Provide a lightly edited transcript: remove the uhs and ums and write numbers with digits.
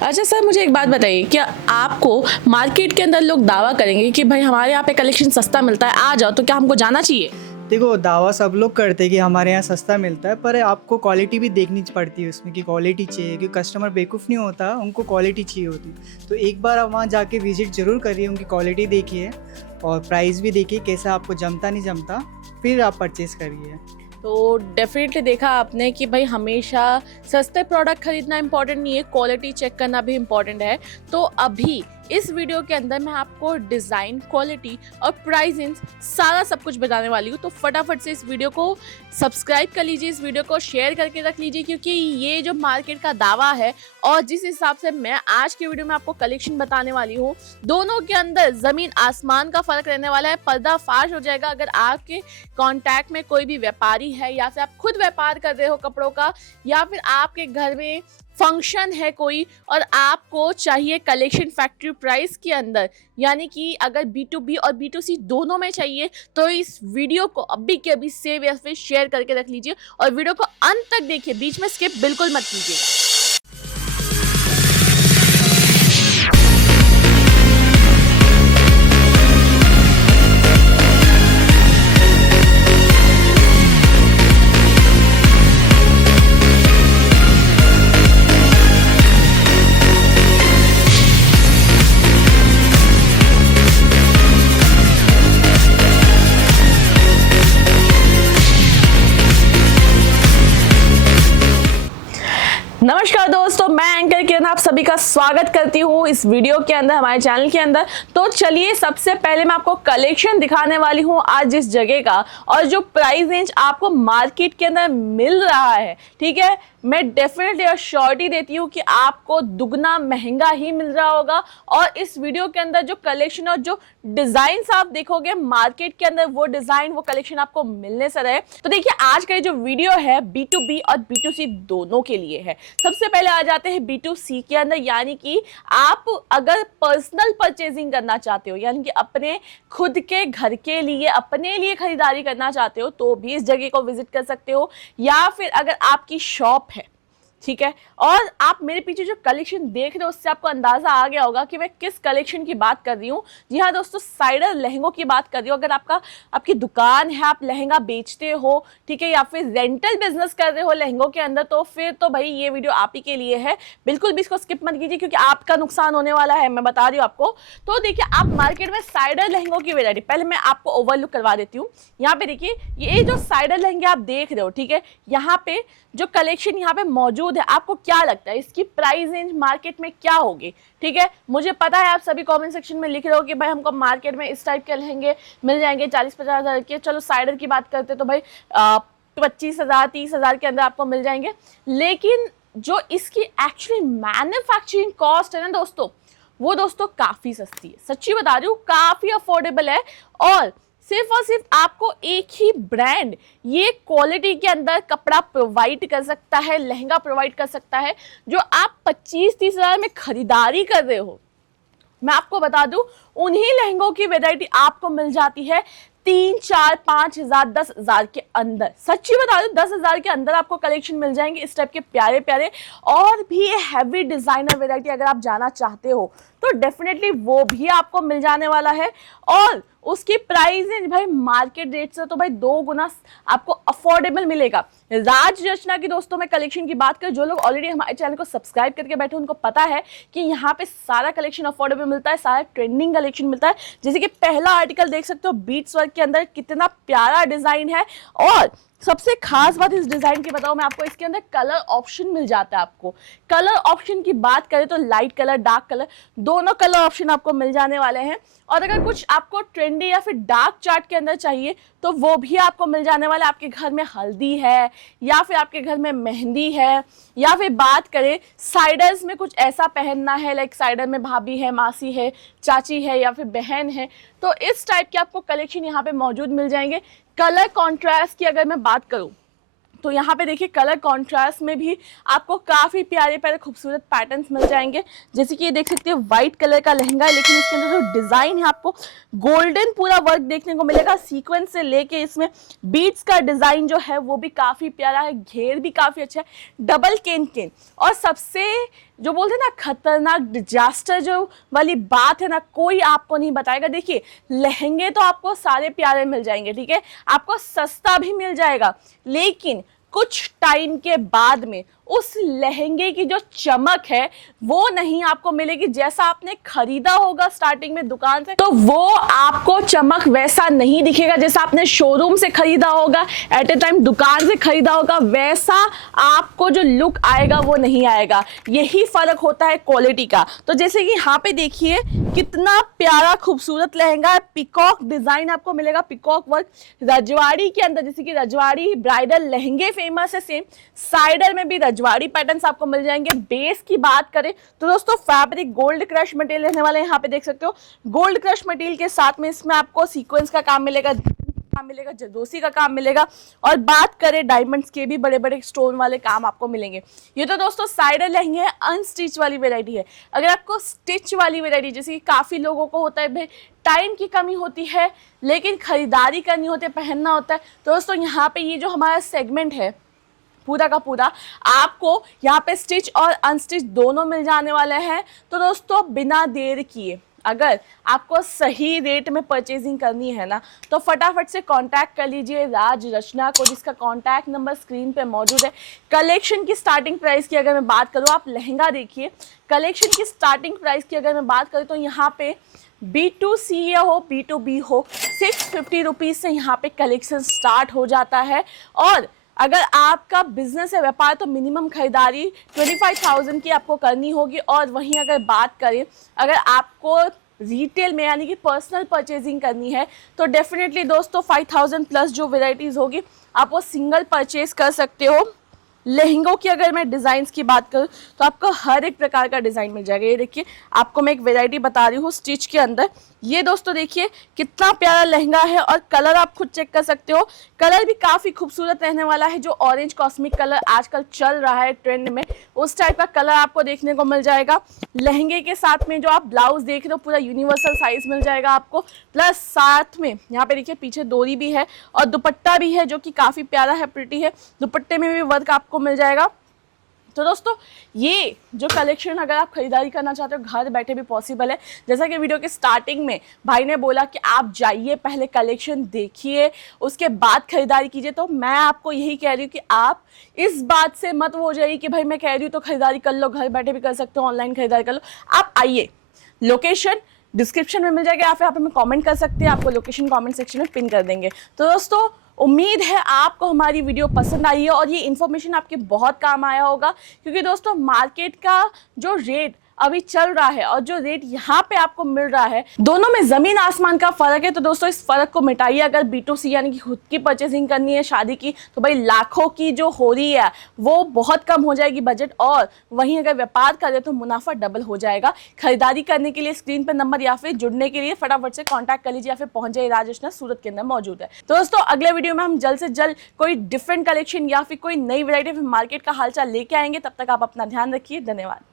अच्छा सर, मुझे एक बात बताइए, क्या आपको मार्केट के अंदर लोग दावा करेंगे कि भाई हमारे यहाँ पे कलेक्शन सस्ता मिलता है, आ जाओ, तो क्या हमको जाना चाहिए? देखो, दावा सब लोग करते हैं कि हमारे यहाँ सस्ता मिलता है, पर आपको क्वालिटी भी देखनी पड़ती है उसमें कि क्वालिटी चाहिए, क्योंकि कस्टमर बेवकूफ़ नहीं होता, उनको क्वालिटी चाहिए होती। तो एक बार आप वहाँ जाके विजिट ज़रूर करिए, उनकी क्वालिटी देखिए और प्राइस भी देखिए कैसा आपको जमता नहीं जमता, फिर आप परचेज़ करिए। तो डेफिनेटली देखा आपने कि भाई हमेशा सस्ते प्रोडक्ट खरीदना इंपॉर्टेंट नहीं है, क्वालिटी चेक करना भी इम्पॉर्टेंट है। तो अभी इस वीडियो के अंदर मैं आपको डिज़ाइन, क्वालिटी और प्राइसिंग सारा सब कुछ बताने वाली हूँ। तो फटाफट से इस वीडियो को सब्सक्राइब कर लीजिए, इस वीडियो को शेयर करके रख लीजिए, क्योंकि ये जो मार्केट का दावा है और जिस हिसाब से मैं आज के वीडियो में आपको कलेक्शन बताने वाली हूँ, दोनों के अंदर ज़मीन आसमान का फ़र्क रहने वाला है। पर्दाफाश हो जाएगा। अगर आपके कॉन्टैक्ट में कोई भी व्यापारी है या फिर आप खुद व्यापार कर रहे हो कपड़ों का, या फिर आपके घर में फंक्शन है कोई और आपको चाहिए कलेक्शन फैक्ट्री प्राइस के अंदर, यानी कि अगर B2B और B2C दोनों में चाहिए, तो इस वीडियो को अभी के अभी सेव या फिर शेयर करके रख लीजिए और वीडियो को अंत तक देखिए, बीच में स्किप बिल्कुल मत कीजिएगा। नमस्कार दोस्तों, मैं एंकर किरण आप सभी का स्वागत करती हूँ इस वीडियो के अंदर, हमारे चैनल के अंदर। तो चलिए, सबसे पहले मैं आपको कलेक्शन दिखाने वाली हूँ आज जिस जगह का, और जो प्राइस रेंज आपको मार्केट के अंदर मिल रहा है, ठीक है, मैं डेफिनेटली अश्योरिटी देती हूँ कि आपको दुगना महंगा ही मिल रहा होगा। और इस वीडियो के अंदर जो कलेक्शन और जो डिजाइन आप देखोगे मार्केट के अंदर, वो डिजाइन, वो कलेक्शन आपको मिलने से रहे। तो देखिए, आज का ये जो वीडियो है B2B और B2C दोनों के लिए है। सबसे पहले आ जाते हैं B2C के अंदर, यानी कि आप अगर पर्सनल परचेजिंग करना चाहते हो, यानी कि अपने खुद के घर के लिए, अपने लिए खरीदारी करना चाहते हो, तो भी इस जगह को विजिट कर सकते हो। या फिर अगर आपकी शॉप है, ठीक है, और आप मेरे पीछे जो कलेक्शन देख रहे हो उससे आपको अंदाजा आ गया होगा कि मैं किस कलेक्शन की बात कर रही हूँ। जी हाँ दोस्तों, साइडर लहंगों की बात कर रही हूँ। अगर आपकी दुकान है, आप लहंगा बेचते हो, ठीक है, या फिर रेंटल बिजनेस कर रहे हो लहंगों के अंदर, तो फिर तो भाई ये वीडियो आप ही के लिए है। बिल्कुल भी इसको स्किप मत कीजिए, क्योंकि आपका नुकसान होने वाला है, मैं बता रही हूँ आपको। तो देखिए, आप मार्केट में साइडर लहंगों की वेरायटी, पहले मैं आपको ओवरलुक करवा देती हूँ। यहाँ पे देखिए, ये जो साइडर लहंगे आप देख रहे हो, ठीक है, यहाँ पे जो कलेक्शन यहाँ पे मौजूद है, आपको क्या लगता है इसकी प्राइस रेंज मार्केट में क्या होगी? ठीक है, मुझे पता है आप सभी कमेंट सेक्शन में लिख रहे हो कि भाई हमको मार्केट में इस टाइप के लहंगे मिल जाएंगे 40-50 हज़ार के। चलो साइडर की बात करते तो भाई 25,000 30,000 के अंदर आपको मिल जाएंगे। लेकिन जो इसकी एक्चुअली मैन्युफैक्चरिंग कॉस्ट है ना दोस्तों, वो दोस्तों काफी सस्ती है। सच्ची बता रही हूँ, काफी अफोर्डेबल है। और सिर्फ आपको एक ही ब्रांड ये क्वालिटी के अंदर कपड़ा प्रोवाइड कर सकता है, लहंगा प्रोवाइड कर सकता है, जो आप 25-30 हज़ार में खरीदारी कर रहे हो। मैं आपको बता दूं, उन्हीं लहंगों की वैरायटी आपको मिल जाती है 3-4-5 हज़ार 10,000 के अंदर। सच्ची बता दूं, 10,000 के अंदर आपको कलेक्शन मिल जाएंगे इस टाइप के प्यारे प्यारे। और भी हैवी डिजाइनर वैरायटी अगर आप जाना चाहते हो, तो डेफिनेटली वो भी आपको मिल जाने वाला है। और उसकी प्राइस भाई मार्केट रेट से तो भाई 2 गुना आपको अफोर्डेबल मिलेगा। राज रचना की दोस्तों मैं कलेक्शन की बात कर, जो लोग ऑलरेडी हमारे चैनल को सब्सक्राइब करके बैठे उनको पता है कि यहाँ पे सारा कलेक्शन अफोर्डेबल मिलता है, सारा ट्रेंडिंग कलेक्शन मिलता है। जैसे कि पहला आर्टिकल देख सकते हो, बीट्स वर्क के अंदर कितना प्यारा डिजाइन है। और सबसे खास बात इस डिजाइन की बताऊं मैं आपको, इसके अंदर कलर ऑप्शन मिल जाता है। आपको कलर ऑप्शन की बात करें तो लाइट कलर, डार्क कलर, दोनों कलर ऑप्शन आपको मिल जाने वाले हैं। और अगर कुछ आपको ट्रेंडी या फिर डार्क चार्ट के अंदर चाहिए, तो वो भी आपको मिल जाने वाला है। आपके घर में हल्दी है, या फिर आपके घर में मेहंदी है, या फिर बात करें साइडर्स में कुछ ऐसा पहनना है, लाइक साइडर में भाभी है, मासी है, चाची है, या फिर बहन है, तो इस टाइप के आपको कलेक्शन यहाँ पे मौजूद मिल जाएंगे। कलर कॉन्ट्रास्ट की अगर मैं बात करूं, तो यहाँ पे देखिए कलर कॉन्ट्रास्ट में भी आपको काफ़ी प्यारे प्यारे खूबसूरत पैटर्न्स मिल जाएंगे। जैसे कि ये देख सकते हैं, व्हाइट कलर का लहंगा है, लेकिन इसके अंदर जो डिज़ाइन है आपको गोल्डन पूरा वर्क देखने को मिलेगा। सीक्वेंस से लेके इसमें बीड्स का डिज़ाइन जो है वो भी काफ़ी प्यारा है, घेर भी काफ़ी अच्छा है, डबल केन केन। और सबसे जो बोलते हैं ना खतरनाक डिजास्टर जो वाली बात है ना, कोई आपको नहीं बताएगा। देखिए लहंगे तो आपको सारे प्यारे मिल जाएंगे, ठीक है, आपको सस्ता भी मिल जाएगा, लेकिन कुछ टाइम के बाद में उस लहंगे की जो चमक है वो नहीं आपको मिलेगी। जैसा आपने खरीदा होगा स्टार्टिंग में दुकान से, तो वो आपको चमक वैसा नहीं दिखेगा जैसा आपने शोरूम से खरीदा होगा, एट ए टाइम दुकान से खरीदा होगा, वैसा आपको जो लुक आएगा वो नहीं आएगा। यही फर्क होता है क्वालिटी का। तो जैसे कि यहाँ पे देखिए कितना प्यारा खूबसूरत लहंगा है, पिकॉक डिजाइन आपको मिलेगा, पिकॉक वर्क रजवाड़ी के अंदर, जैसे कि रजवाड़ी ब्राइडल लहंगे फेमस है, सेम साइडर में भी रजवाड़ी पैटर्न्स आपको मिल जाएंगे। बेस की बात करें तो दोस्तों फैब्रिक गोल्ड क्रश मटेरियल रहने वाले हैं, यहाँ पे देख सकते हो गोल्ड क्रश मटेरियल के साथ में इसमें आपको सीक्वेंस का काम मिलेगा, जरदोसी का काम मिलेगा, और बात करें डायमंड्स के भी बड़े बड़े स्टोन वाले काम आपको मिलेंगे। ये तो दोस्तों साइडर लहंगे है, अनस्टिच वाली वेरायटी है। अगर आपको स्टिच वाली वेरायटी, जैसे कि काफी लोगों को होता है भाई टाइम की कमी होती है लेकिन खरीदारी करनी होती है, पहनना होता है, तो दोस्तों यहाँ पे ये जो हमारा सेगमेंट है पूरा का पूरा आपको यहाँ पे स्टिच और अनस्टिच दोनों मिल जाने वाले हैं। तो दोस्तों बिना देर किए अगर आपको सही रेट में परचेजिंग करनी है ना, तो फटाफट से कांटेक्ट कर लीजिए राज रचना को, जिसका कांटेक्ट नंबर स्क्रीन पे मौजूद है। कलेक्शन की स्टार्टिंग प्राइस की अगर मैं बात करूँ, आप लहंगा देखिए, कलेक्शन की स्टार्टिंग प्राइस की अगर मैं बात करूँ तो यहाँ पे B2C हो B2B हो 650 रुपीज़ से यहाँ पे कलेक्शन स्टार्ट हो जाता है। और अगर आपका बिजनेस है, व्यापार, तो मिनिमम खरीदारी 25,000 की आपको करनी होगी। और वहीं अगर बात करें अगर आपको रिटेल में यानी कि पर्सनल परचेजिंग करनी है तो डेफिनेटली दोस्तों 5,000 प्लस जो वेराइटीज़ होगी आप वो सिंगल परचेज कर सकते हो। लहंगों की अगर मैं डिज़ाइंस की बात करूँ तो आपको हर एक प्रकार का डिज़ाइन मिल जाएगा। ये देखिए आपको मैं एक वैरायटी बता रही हूँ स्टिच के अंदर, ये दोस्तों देखिए कितना प्यारा लहंगा है, और कलर आप खुद चेक कर सकते हो, कलर भी काफ़ी खूबसूरत रहने वाला है। जो ऑरेंज कॉस्मिक कलर आजकल चल रहा है ट्रेंड में, उस टाइप का कलर आपको देखने को मिल जाएगा। लहंगे के साथ में जो आप ब्लाउज देख रहे हो पूरा यूनिवर्सल साइज मिल जाएगा आपको, प्लस साथ में यहाँ पे देखिए पीछे डोरी भी है और दुपट्टा भी है जो कि काफ़ी प्यारा है, प्रिटी है, दुपट्टे में भी वर्क आपको मिल जाएगा। तो दोस्तों ये जो कलेक्शन अगर आप खरीदारी करना चाहते हो घर बैठे भी पॉसिबल है। जैसा कि वीडियो के स्टार्टिंग में भाई ने बोला कि आप जाइए पहले कलेक्शन देखिए उसके बाद खरीदारी कीजिए, तो मैं आपको यही कह रही हूँ कि आप इस बात से मत हो जाइए कि भाई मैं कह रही हूँ तो खरीदारी कर लो, घर बैठे भी कर सकते हो, ऑनलाइन खरीदारी कर लो। आप आइए, लोकेशन डिस्क्रिप्शन में मिल जाएगा या फिर आप हमें कमेंट कर सकते हैं, आपको लोकेशन कमेंट सेक्शन में पिन कर देंगे। तो दोस्तों उम्मीद है आपको हमारी वीडियो पसंद आई है और ये इन्फॉर्मेशन आपके बहुत काम आया होगा, क्योंकि दोस्तों मार्केट का जो रेट अभी चल रहा है और जो रेट यहाँ पे आपको मिल रहा है दोनों में जमीन आसमान का फर्क है। तो दोस्तों इस फर्क को मिटाइए। अगर B2C यानी कि खुद की परचेजिंग करनी है शादी की, तो भाई लाखों की जो हो रही है वो बहुत कम हो जाएगी बजट, और वहीं अगर व्यापार करें तो मुनाफा डबल हो जाएगा। खरीदारी करने के लिए स्क्रीन पर नंबर या फिर जुड़ने के लिए फटाफट से कॉन्टैक्ट कर लीजिए या फिर पहुंच जाइए, राजरचना सूरत के अंदर मौजूद है। तो दोस्तों अगले वीडियो में हम जल्द से जल्द कोई डिफरेंट कलेक्शन या फिर कोई नई वैरायटी मार्केट का हालचाल लेके आएंगे। तब तक आप अपना ध्यान रखिए। धन्यवाद।